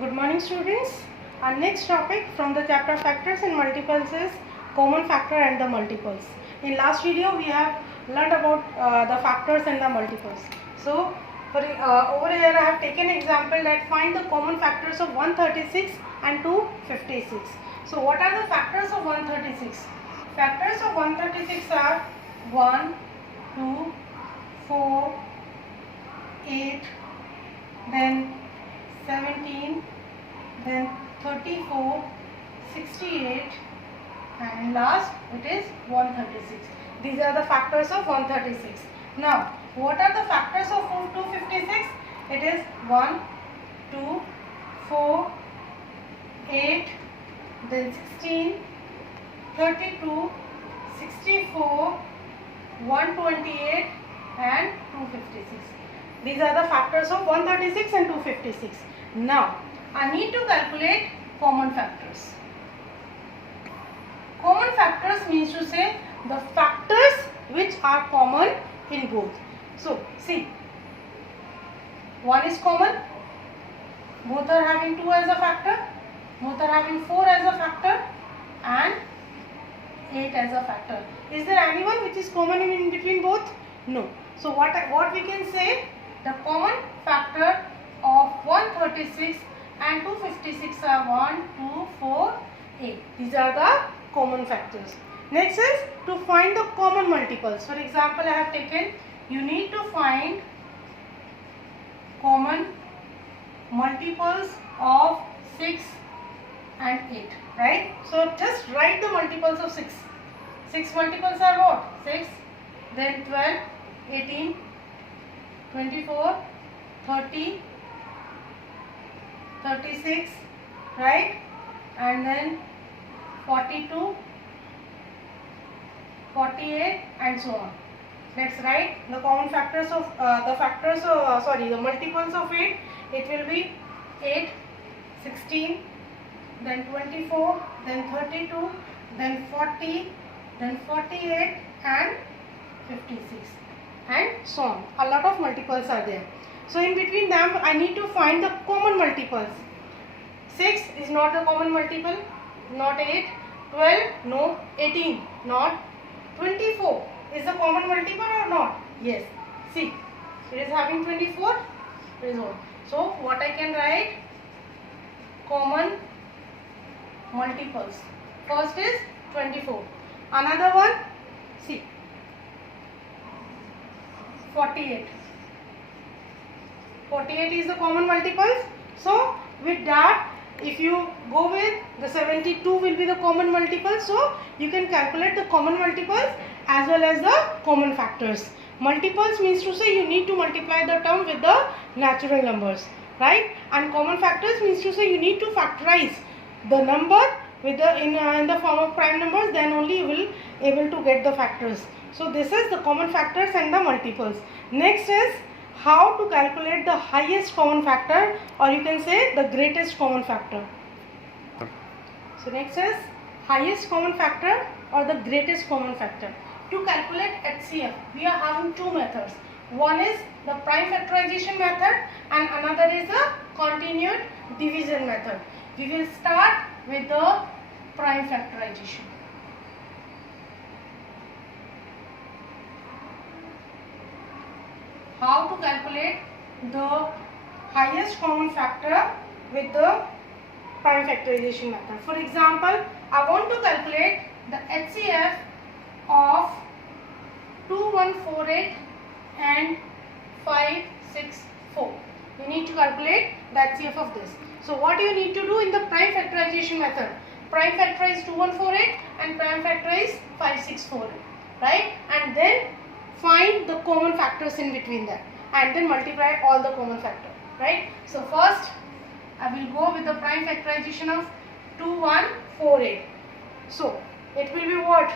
Good morning, students. Our next topic from the chapter factors and multiples is common factor and the multiples. In last video we have learned about the factors and the multiples. So over here I have taken example that find the common factors of 136 and 256. So what are the factors of 136? Factors of 136 are 1, 2, 4, 8, then 17, then 34, 68 and last it is 136. These are the factors of 136. Now what are the factors of 256? It is 1, 2, 4, 8, then 16, 32, 64, 128 and 256. These are the factors of 136 and 256. Now, I need to calculate common factors. Common factors means to say the factors which are common in both. So, see, 1 is common, both are having 2 as a factor, both are having 4 as a factor and 8 as a factor. Is there anyone which is common in between both? No. So, what we can say, the common factor of 136 and 256 are 1, 2, 4, 8. These are the common factors. Next is to find the common multiples. For example, I have taken, you need to find common multiples of 6 and 8. Right? So, just write the multiples of 6. 6 multiples are what? 6, then 12, 18, 24, 30, 36, right? And then 42, 48 and so on. Let's write the common factors of the multiples of 8. It will be 8, 16, then 24, then 32, then 40, then 48 and 56 and so on. A lot of multiples are there. So in between them I need to find the common multiples. 6 is not the common multiple, not 8, 12, no, 18, not, 24 is the common multiple or not? Yes. See, it is having 24, it is 1. So what I can write? Common multiples. First is 24. Another one, see, 48. 48 is the common multiples. So with that, if you go with the 72 will be the common multiple. So you can calculate the common multiples as well as the common factors. Multiples means to say you need to multiply the term with the natural numbers, right? And common factors means to say you need to factorize the number with the in the form of prime numbers, then only you will able to get the factors. So this is the common factors and the multiples. Next is how to calculate the highest common factor, or you can say the greatest common factor. So next is highest common factor or the greatest common factor. To calculate HCF, we are having two methods. One is the prime factorization method and another is the continued division method. We will start with the prime factorization. How to calculate the highest common factor with the prime factorization method. For example, I want to calculate the HCF of 2148 and 564. You need to calculate the HCF of this. So what you need to do in the prime factorization method? Prime factorize 2148 and prime factorize 564, right? And then find the common factors in between them and then multiply all the common factors, right? So first I will go with the prime factorization of 2148. So it will be what?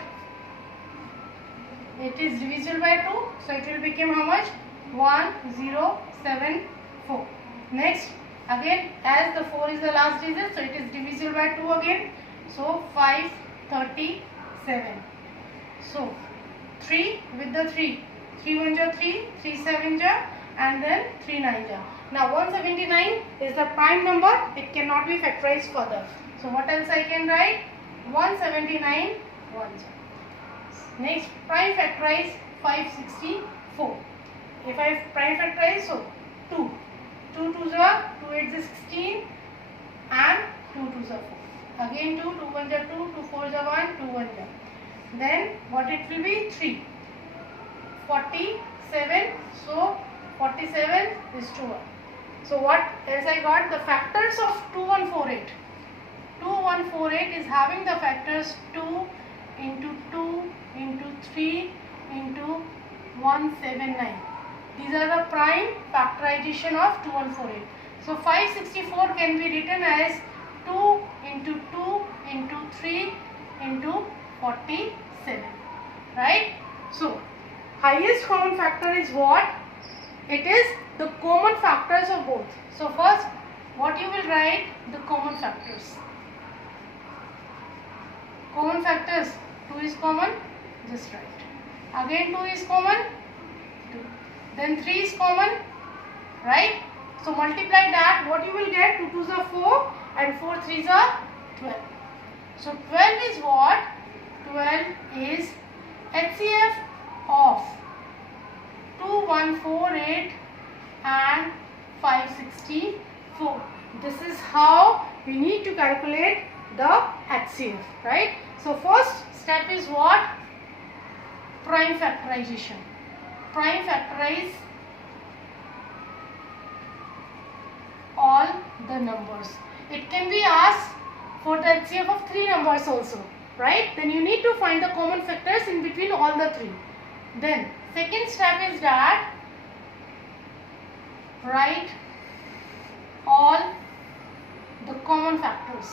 It is divisible by 2, so it will become how much? 1074. Next, again as the 4 is the last digit, so it is divisible by 2 again, so 537. So 3 with the 3, 3 1 ja 3, 3 7 ja and then 3 9 ja. Now 179 is the prime number, it cannot be factorized further. So what else I can write? 179 1. Next, prime factorize 564. If I prime factorize, so 2. 2 2s are 2 8s is 16 and 2 2s are 4. Again 2, 2 1s are 2, 2 4s are 1, 2 1s are. Then what it will be? 3. 47. So 47 is 2 1. So what else I got? The factors of 2148. 2148 is having the factors 2 into 2 into 3 into 179. These are the prime factorization of 2148. So 564 can be written as 2 into 2 into 3 into 47. Right? So highest common factor is what? It is the common factors of both. So first, what you will write? The common factors. Common factors, 2 is common, just write. Again 2 is common, 2. Then 3 is common, right? So multiply that, what you will get? 2 2s are 4 and 4 3s are 12. So 12 is what? 12 is HCF of 2148 and 564. This is how we need to calculate the HCF, right? So first step is what? Prime factorization. Prime factorize all the numbers. It can be asked for the HCF of 3 numbers also, right? Then you need to find the common factors in between all the 3. Then second step is that write all the common factors.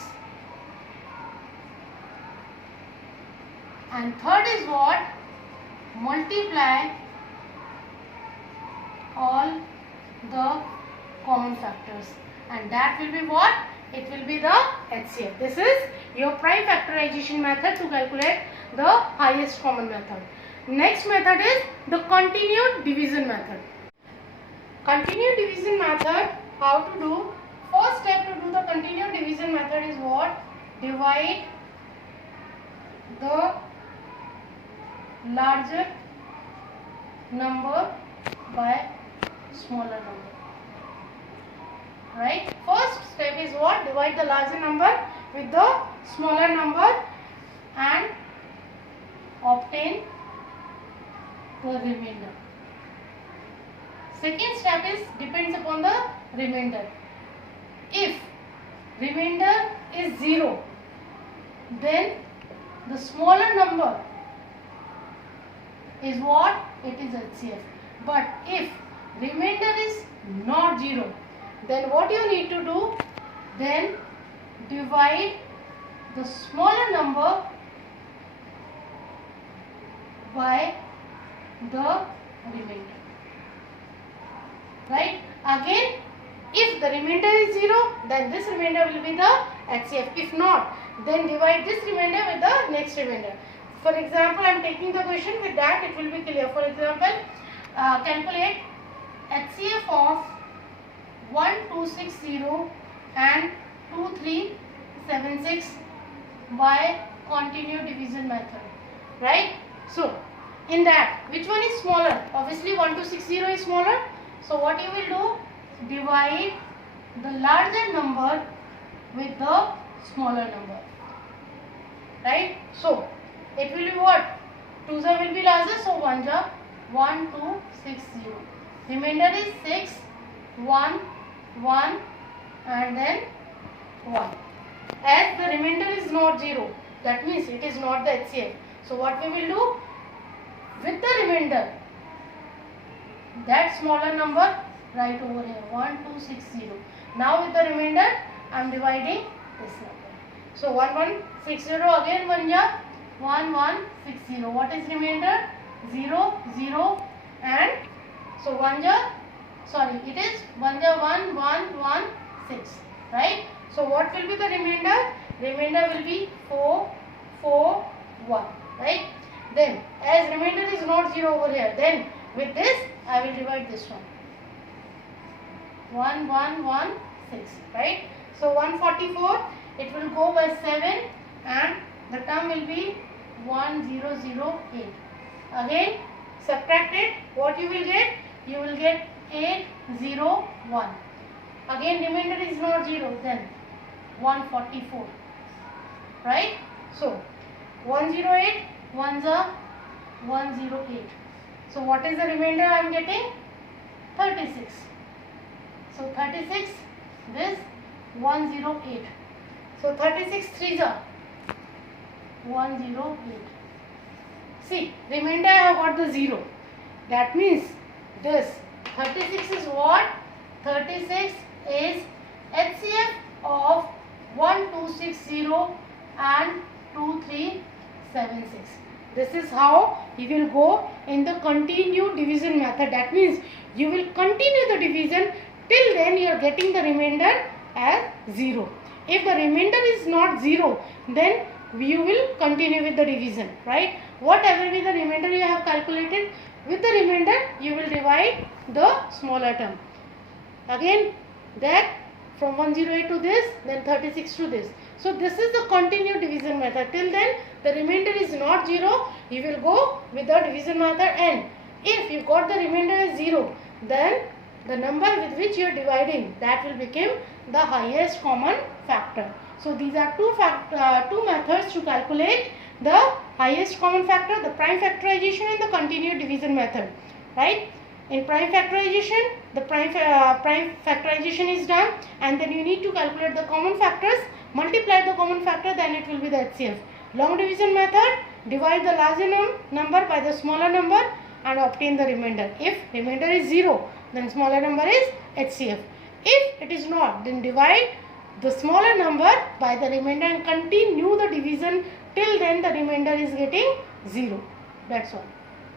And third is what? Multiply all the common factors. And that will be what? It will be the HCF. This is your prime factorization method to calculate the highest common method. Next method is the continued division method. Continued division method, how to do? First step to do the continued division method is what? Divide the larger number by smaller number. Right? First step is what? Divide the larger number with the smaller number and obtain the remainder. Second step is depends upon the remainder. If remainder is 0, then the smaller number is what? It is HCF. But if remainder is not 0, then what you need to do? Then divide the smaller number by the remainder. Right? Again, if the remainder is 0, then this remainder will be the HCF. If not, then divide this remainder with the next remainder. For example, I am taking the question with that, it will be clear. For example, calculate HCF of 1260 and 2376 by continued division method. Right? So, in that, which one is smaller? Obviously, 1260 is smaller. So, what you will do? Divide the larger number with the smaller number. Right? So, it will be what? 2s will be larger. So, 1 ja 1260. Remainder is 6, 1, 1 and then 1. As the remainder is not 0, that means it is not the HCF. So, what we will do? With the remainder, that smaller number right over here, 1260. Now with the remainder, I am dividing this number. So 1160 again 1 ja 1160. What is remainder? 0, 0 and so 1 ja, sorry, it is 1 ja 1, 1, 1, 6. Right? So what will be the remainder? Remainder will be 4, 4, 1. Right? Then as remainder is not 0 over here, then with this I will divide this one. 1 1 1 6, right? So 144, it will go by 7 and the term will be 1008. Again subtract it, what you will get? You will get 801. Again remainder is not 0, then 144, right? So 108, 1s are 108. So what is the remainder I am getting? 36. So 36, this 108. So 36 3s are 108. See, remainder I have got the 0. That means this 36 is what? 36 is HCF of 1260 and 2376. This is how you will go in the continued division method. That means you will continue the division till then you are getting the remainder as 0. If the remainder is not 0, then you will continue with the division, right? Whatever be the remainder you have calculated, with the remainder you will divide the smaller term. Again that from 108 to this, then 36 to this. So this is the continued division method. Till then the remainder is not 0, you will go with the division method, and if you got the remainder as 0, then the number with which you are dividing, that will become the highest common factor. So these are two methods to calculate the highest common factor, the prime factorization and the continued division method, right? In prime factorization, the prime factorization is done, and then you need to calculate the common factors, multiply the common factor, then it will be the HCF. Long division method, divide the larger number by the smaller number and obtain the remainder. If remainder is 0, then smaller number is HCF. If it is not, then divide the smaller number by the remainder and continue the division till then the remainder is getting 0. That's all.